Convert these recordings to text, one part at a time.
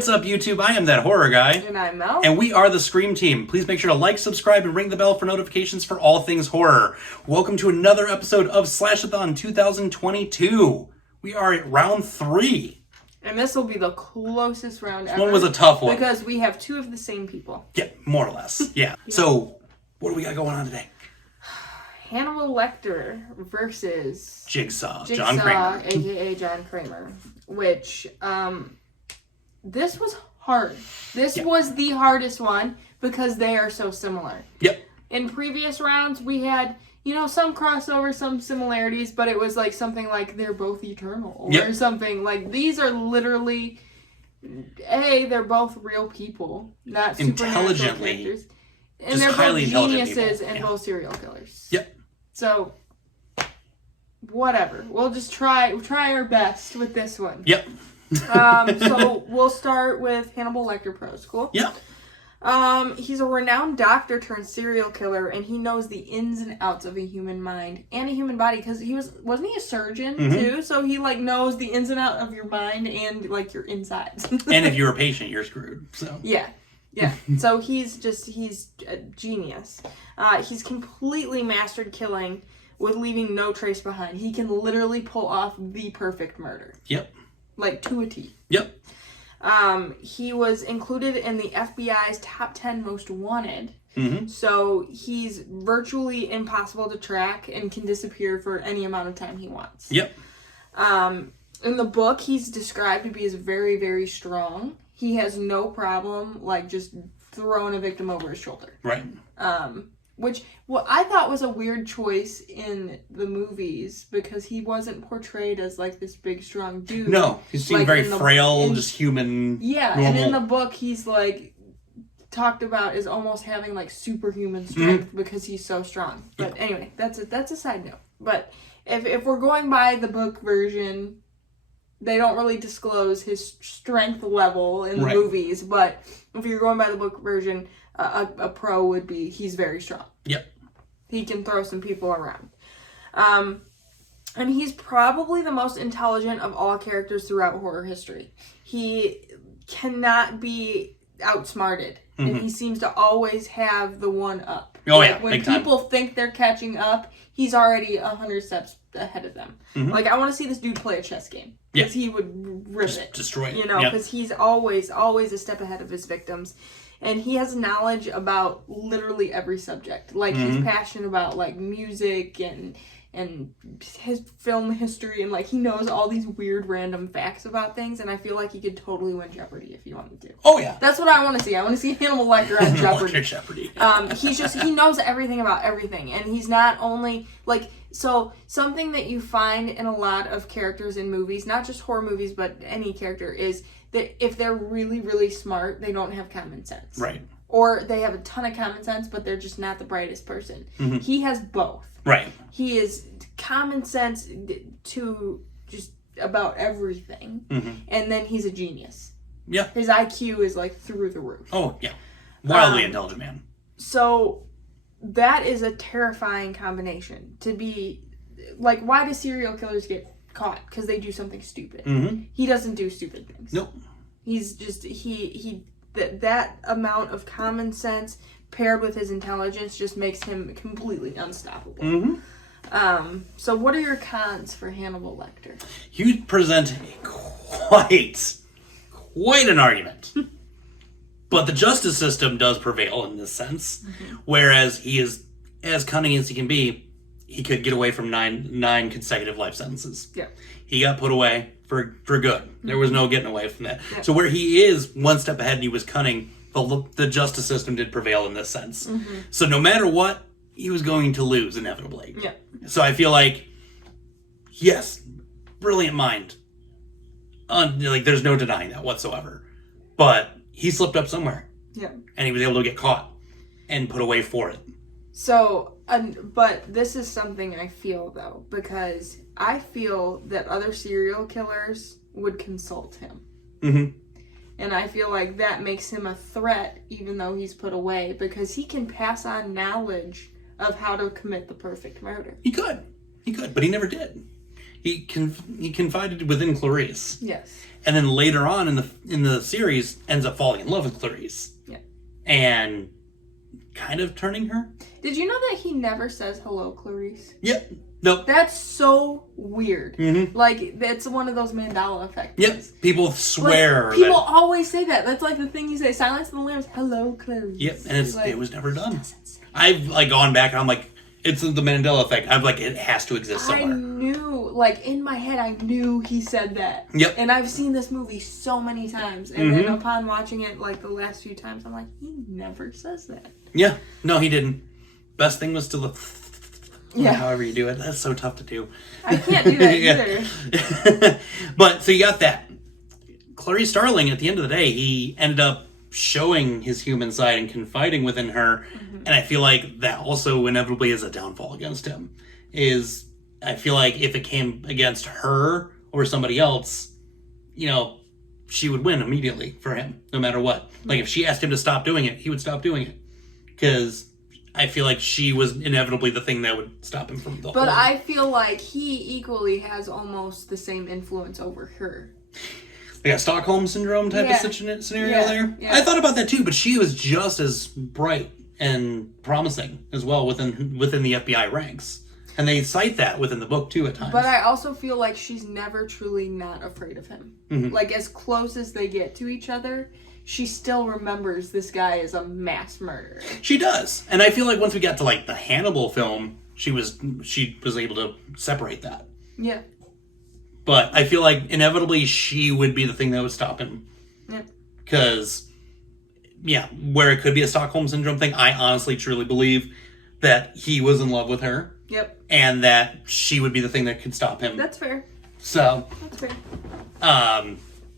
What's up, YouTube? I am that horror guy. And I'm Mel. And we are the Scream Team. Please make sure to like, subscribe, and ring the bell for notifications for all things horror. Welcome to another episode of SLASHETHON 2022. We are at round 3. And this will be the closest round ever. This one was a tough one. Because we have 2 of the same people. Yeah, more or less. Yeah. So, what do we got going on today? Hannibal Lecter versus Jigsaw, Jigsaw, John Kramer. a.k.a. John Kramer. Which, this was hard. This was the hardest one because they are so similar. Yep. In previous rounds, we had, some crossover, some similarities, but it was like something like they're both eternal or something. Like, these are literally, they're both real people, not supernatural characters. And they're both geniuses and both serial killers. Yep. So, whatever. We'll just try our best with this one. Yep. So we'll start with Hannibal Lecter Pro School. Yeah. He's a renowned doctor turned serial killer, and he knows the ins and outs of a human mind and a human body because wasn't he a surgeon too? So he knows the ins and outs of your mind and your insides. And if you're a patient, you're screwed. So yeah. So he's a genius. He's completely mastered killing with leaving no trace behind. He can literally pull off the perfect murder. Yep. To a T. Yep. He was included in the FBI's top 10 most wanted. Mm-hmm. So he's virtually impossible to track and can disappear for any amount of time he wants. Yep. In the book, he's described to be as very, very strong. He has no problem, just throwing a victim over his shoulder. Right. Which I thought was a weird choice in the movies because he wasn't portrayed as this big strong dude. No, he seemed very frail, just human. Yeah, normal. And in the book he's talked about as almost having superhuman strength because he's so strong. But anyway, that's a side note. But if we're going by the book version, they don't really disclose his strength level in the movies. But if you're going by the book version, a pro would be he's very strong. Yep. He can throw some people around. And he's probably the most intelligent of all characters throughout horror history. He cannot be outsmarted. And he seems to always have the one up. Oh, yeah. When people think they're catching up, he's already 100 steps ahead of them. Mm-hmm. I want to see this dude play a chess game. Because he would rip it. Destroy it. Because he's always a step ahead of his victims. And he has knowledge about literally every subject. He's passionate about, music and his film history. And, he knows all these weird random facts about things. And I feel like he could totally win Jeopardy if he wanted to. Oh, yeah. That's what I want to see. I want to see Hannibal Lecter on Jeopardy. Jeopardy. He knows everything about everything. And he's not only, so something that you find in a lot of characters in movies, not just horror movies, but any character, is that if they're really, really smart, they don't have common sense. Right. Or they have a ton of common sense, but they're just not the brightest person. Mm-hmm. He has both. Right. He is common sense to just about everything. Mm-hmm. And then he's a genius. Yeah. His IQ is through the roof. Oh, yeah. Wildly intelligent man. So that is a terrifying combination to be why do serial killers get caught? Because they do something stupid. Mm-hmm. He doesn't do stupid things. Nope. He's just that amount of common sense paired with his intelligence just makes him completely unstoppable. Mm-hmm. So what are your cons for Hannibal Lecter? You present quite an argument. But the justice system does prevail in this sense. Mm-hmm. Whereas he is as cunning as he can be, he could get away from nine consecutive life sentences. Yeah. He got put away for good. Mm-hmm. There was no getting away from that. Yeah. So where he is one step ahead and he was cunning, the justice system did prevail in this sense. Mm-hmm. So no matter what, he was going to lose inevitably. Yeah. So I feel yes, brilliant mind. There's no denying that whatsoever. But he slipped up somewhere. Yeah. And he was able to get caught and put away for it. So, but this is something I feel, though, because I feel that other serial killers would consult him. Mm-hmm. And I feel like that makes him a threat, even though he's put away, because he can pass on knowledge of how to commit the perfect murder. He could, but he never did. he confided within Clarice. Yes. And then later on in the series ends up falling in love with Clarice. Yeah. And kind of turning her. Did you know that he never says hello, Clarice? Yep. Nope. That's so weird. Mm-hmm. Like, it's one of those Mandela effects. Yep. People swear. Like, people always say that. That's like the thing you say. Silence in the Lambs. Hello, Clarice. Yep. And it was never done. I've like gone back and I'm like, it's the Mandela effect. I'm like, it has to exist somewhere. I knew, like, in my head, I knew he said that. Yep. And I've seen this movie so many times. And then upon watching it, like, the last few times, I'm like, he never says that. Yeah. No, he didn't. Best thing was to look. Yeah. However you do it. That's so tough to do. I can't do that either. But, so you got that. Clarice Starling, at the end of the day, he ended up showing his human side and confiding within her. And I feel like that also inevitably is a downfall against him. I feel like if it came against her or somebody else, you know, she would win immediately for him, no matter what. Like, if she asked him to stop doing it, he would stop doing it. Because I feel like she was inevitably the thing that would stop him from the whole. But I feel like he equally has almost the same influence over her. Like a Stockholm Syndrome type of scenario there. Yeah. I thought about that too, but she was just as bright and promising as well within the FBI ranks. And they cite that within the book too at times. But I also feel like she's never truly not afraid of him. Mm-hmm. Like, as close as they get to each other, she still remembers this guy is a mass murderer. She does. And I feel like once we got to like the Hannibal film, she was able to separate that. Yeah. But I feel like inevitably she would be the thing that would stop him. Yeah. Because, yeah, where it could be a Stockholm Syndrome thing, I honestly truly believe that he was in love with her. Yep. And that she would be the thing that could stop him. That's fair. So. That's fair.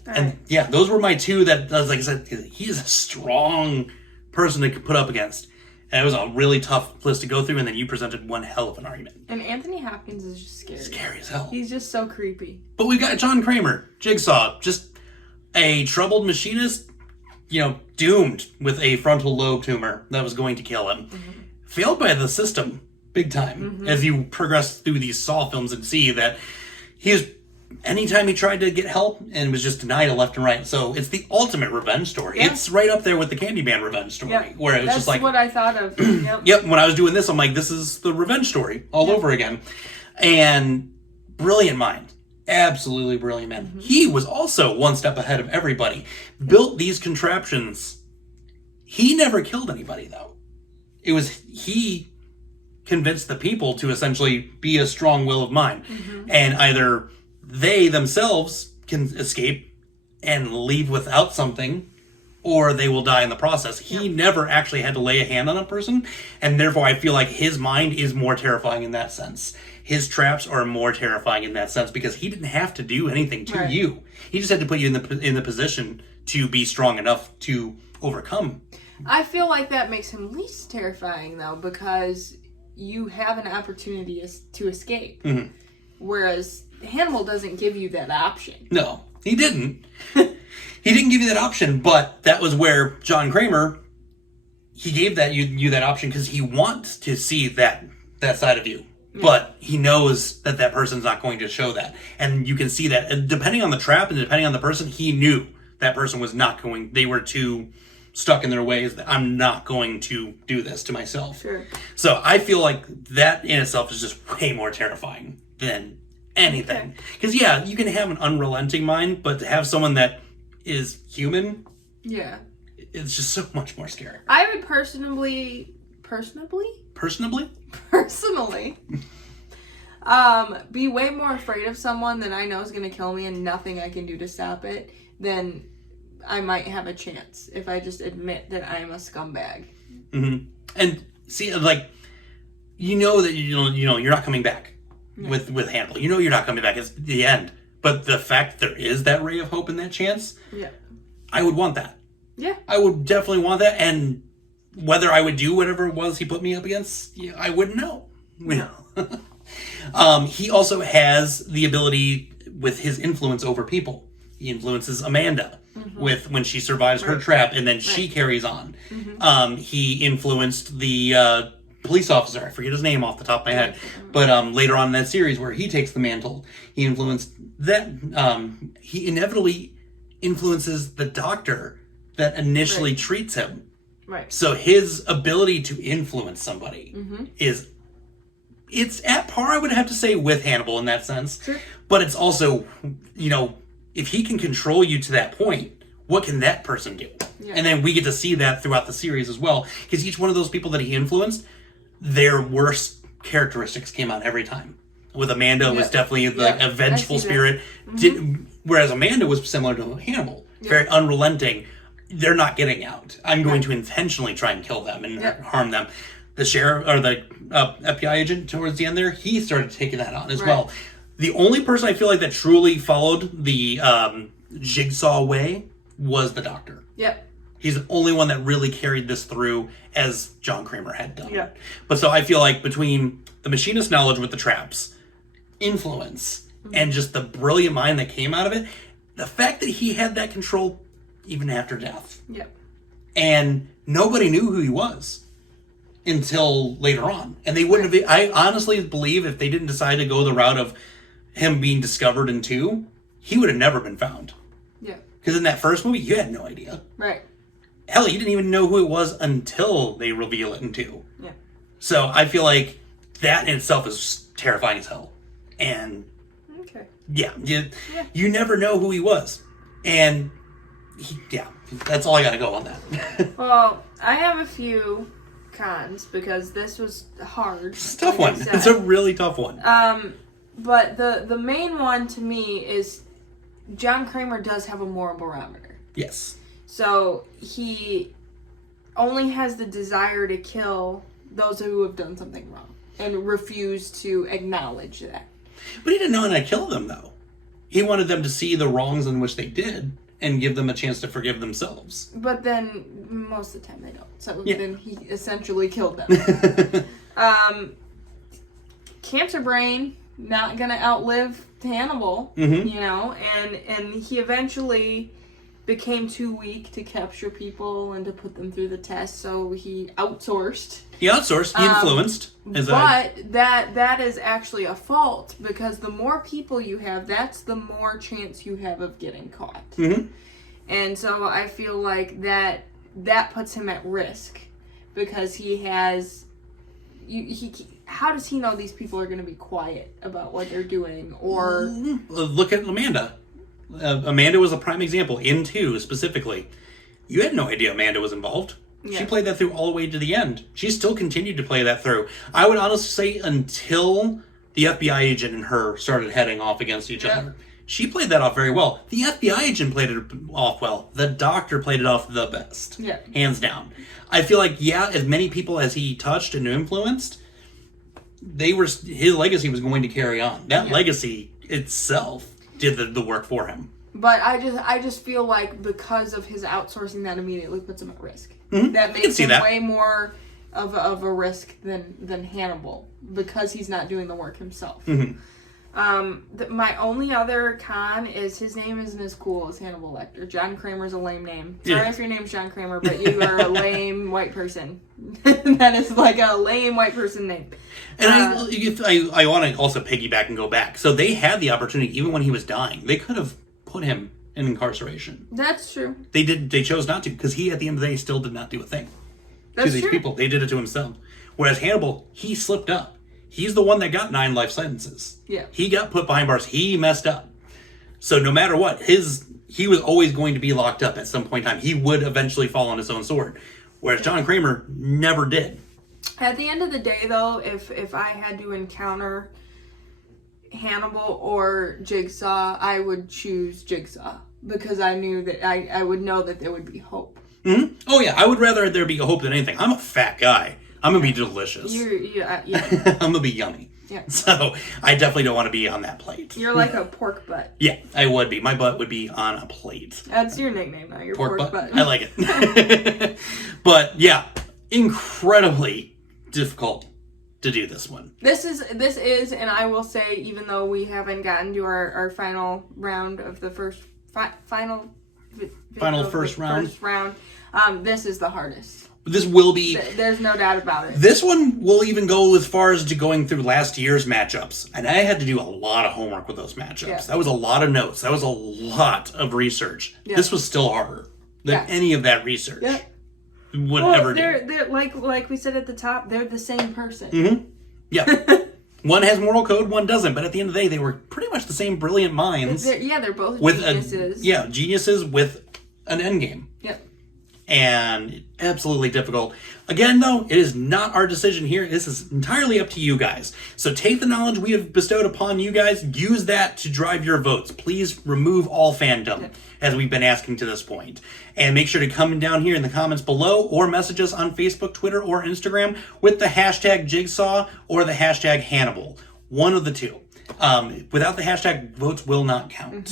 And yeah, those were my two that, like I said, he is a strong person to put up against. And it was a really tough list to go through, and then you presented one hell of an argument. And Anthony Hopkins is just scary. Scary as hell. He's just so creepy. But we've got John Kramer, Jigsaw, just a troubled machinist, you know, doomed with a frontal lobe tumor that was going to kill him. Failed by the system, big time, as you progress through these Saw films and see that anytime he tried to get help and was just denied left and right. So it's the ultimate revenge story. Yeah. It's right up there with the Candyman revenge story. Yep. Where it was just like... That's what I thought of. Yep. Yep, when I was doing this, I'm like, this is the revenge story all over again. And brilliant mind. Absolutely brilliant man. He was also one step ahead of everybody. Built these contraptions. He never killed anybody, though. It was... He convinced the people to essentially be a strong will of mind. And either... they themselves can escape and leave without something, or they will die in the process. He never actually had to lay a hand on a person, and therefore I feel like his mind is more terrifying in that sense. His traps are more terrifying in that sense because he didn't have to do anything to you. He just had to put you in the position to be strong enough to overcome. I feel like that makes him least terrifying, though, because you have an opportunity to escape. Whereas Hannibal doesn't give you that option. No, he didn't. He didn't give you that option, but that was where John Kramer, he gave you that option because he wants to see that side of you. But he knows that person's not going to show that. And you can see that. And depending on the trap and depending on the person, he knew that person was not going, they were too stuck in their ways that I'm not going to do this to myself. Sure. So I feel like that in itself is just way more terrifying than anything. Because, yeah, you can have an unrelenting mind, but to have someone that is human, it's just so much more scary. I would personally, be way more afraid of someone that I know is going to kill me and nothing I can do to stop it than I might have a chance if I just admit that I'm a scumbag. And see, like, you know that you're not coming back. With Hannibal. You know you're not coming back. It's the end. But the fact there is that ray of hope and that chance, I would want that. Yeah. I would definitely want that. And whether I would do whatever it was he put me up against, I wouldn't know. He also has the ability with his influence over people. He influences Amanda with when she survives her trap and then she carries on. He influenced the police officer. I forget his name off the top of my head. But later on in that series where he takes the mantle, he influenced that. He inevitably influences the doctor that initially treats him. Right. So his ability to influence somebody it's at par, I would have to say, with Hannibal in that sense. Sure. But it's also, if he can control you to that point, what can that person do? Yeah. And then we get to see that throughout the series as well. Because each one of those people that he influenced, their worst characteristics came out every time. With Amanda, it was definitely a vengeful spirit. Whereas Amanda was similar to Hannibal. Very unrelenting. They're not getting out. I'm going to intentionally try and kill them and harm them. The sheriff, or the FBI agent towards the end there, he started taking that on as well. The only person I feel like that truly followed the Jigsaw way was the doctor. Yep. He's the only one that really carried this through as John Kramer had done. Yep. But so I feel like between the machinist knowledge with the traps, influence, and just the brilliant mind that came out of it, the fact that he had that control even after death. Yep. And nobody knew who he was until later on. And they wouldn't have... I honestly believe if they didn't decide to go the route of him being discovered in 2, he would have never been found. Yeah. Because in that first movie, you had no idea. Right. Hell, you didn't even know who it was until they reveal it in 2. Yeah. So I feel like that in itself is terrifying as hell. And... Okay. Yeah. You never know who he was. And... that's all I gotta go on that. Well, I have a few cons because this was hard. It's a tough one. It's a really tough one. But the main one to me is John Kramer does have a moral barometer. Yes. So he only has the desire to kill those who have done something wrong and refuse to acknowledge that. But he didn't know how to kill them, though. He wanted them to see the wrongs in which they did and give them a chance to forgive themselves. But then, most of the time they don't. So then he essentially killed them. Cancer brain, not gonna outlive Hannibal, and he eventually became too weak to capture people and to put them through the test, so he outsourced. He influenced. That is actually a fault, because the more people you have, that's the more chance you have of getting caught. Mm-hmm. And so I feel like that puts him at risk, because he has... how does he know these people are going to be quiet about what they're doing? Or look at Amanda. Amanda was a prime example. In 2, specifically. You had no idea Amanda was involved. Yeah. She played that through all the way to the end. She still continued to play that through. I would honestly say until the FBI agent and her started heading off against each other. She played that off very well. The FBI agent played it off well. The doctor played it off the best. Yeah. Hands down. I feel like, as many people as he touched and influenced, his legacy was going to carry on. That legacy itself did the work for him. But I just feel like because of his outsourcing, that immediately puts him at risk. Mm-hmm. That makes him way more of a risk than Hannibal, because he's not doing the work himself. Mm-hmm. My only other con is his name isn't as cool as Hannibal Lecter. John Kramer's a lame name. Sorry if your name's John Kramer, but you are a lame white person. That is like a lame white person name. And I want to also piggyback and go back. So they had the opportunity, even when he was dying, they could have put him in incarceration. That's true. They chose not to, because he, at the end of the day, still did not do a thing. That's to these people. They did it to himself. Whereas Hannibal, he slipped up. He's the one that got 9 life sentences. Yeah. He got put behind bars. He messed up. So no matter what, he was always going to be locked up at some point in time. He would eventually fall on his own sword. Whereas John Kramer never did. At the end of the day, though, if I had to encounter Hannibal or Jigsaw, I would choose Jigsaw, because I knew that I would know that there would be hope. Mm-hmm. Oh yeah, I would rather there be hope than anything. I'm a fat guy. I'm gonna be delicious. I'm gonna be yummy. Yeah. So I definitely don't want to be on that plate. You're like a pork butt. Yeah, I would be. My butt would be on a plate. That's your nickname now. Your pork butt. I like it. But yeah, incredibly difficult to do this one. This is, and I will say, even though we haven't gotten to our final round of the first round, this is the hardest. This will be... There's no doubt about it. This one will even go as far as to going through last year's matchups. And I had to do a lot of homework with those matchups. Yeah. That was a lot of notes. That was a lot of research. Yeah. This was still harder than any of that research would ever do. They're like we said at the top, they're the same person. Mm-hmm. Yeah. One has moral code, one doesn't. But at the end of the day, they were pretty much the same brilliant minds. They're both geniuses. Geniuses with an endgame. Yep. And absolutely difficult. Again, though, it is not our decision here. This is entirely up to you guys. So take the knowledge we have bestowed upon you guys. Use that to drive your votes. Please remove all fandom, as we've been asking to this point. And make sure to come down here in the comments below or message us on Facebook, Twitter, or Instagram with the hashtag Jigsaw or the hashtag Hannibal. One of the two. Without the hashtag, votes will not count.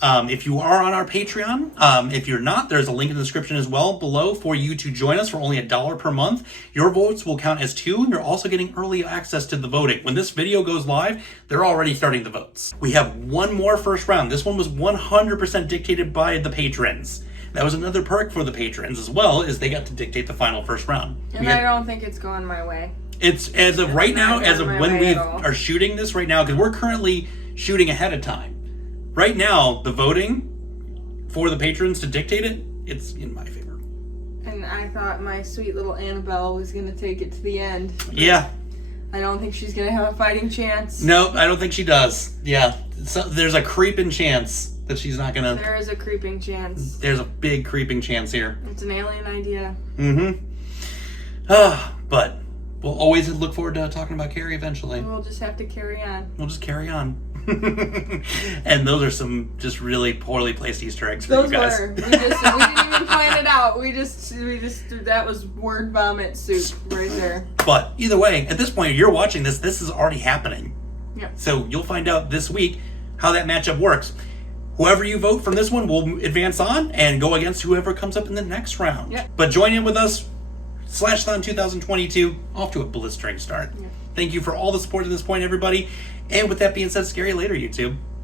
Mm-hmm. If you are on our Patreon, if you're not, there's a link in the description as well below for you to join us for only $1 per month. Your votes will count as 2. You're also getting early access to the voting. When this video goes live, they're already starting the votes. We have one more first round. This one was 100% dictated by the patrons. That was another perk for the patrons as well, is they got to dictate the final first round. And I don't think it's going my way. It's as of right now, as of when we are shooting this right now, because we're currently shooting ahead of time. Right now, the voting for the patrons to dictate it, it's in my favor. And I thought my sweet little Annabelle was going to take it to the end. Yeah. I don't think she's going to have a fighting chance. No, I don't think she does. Yeah. So, there's a creeping chance that she's not going to... There is a creeping chance. There's a big creeping chance here. It's an alien idea. Mm-hmm. But... we'll always look forward to talking about Carrie eventually. We'll just have to carry on. We'll just carry on. And those are some just really poorly placed Easter eggs for you guys. Those were. We didn't even plan it out. We just that was word vomit soup right there. But either way, at this point, you're watching this. This is already happening. Yeah. So you'll find out this week how that matchup works. Whoever you vote from this one will advance on and go against whoever comes up in the next round. Yeah. But join in with us. SLASHETHON 2022, off to a blistering start. Yeah. Thank you for all the support at this point, everybody. And with that being said, scary later, YouTube.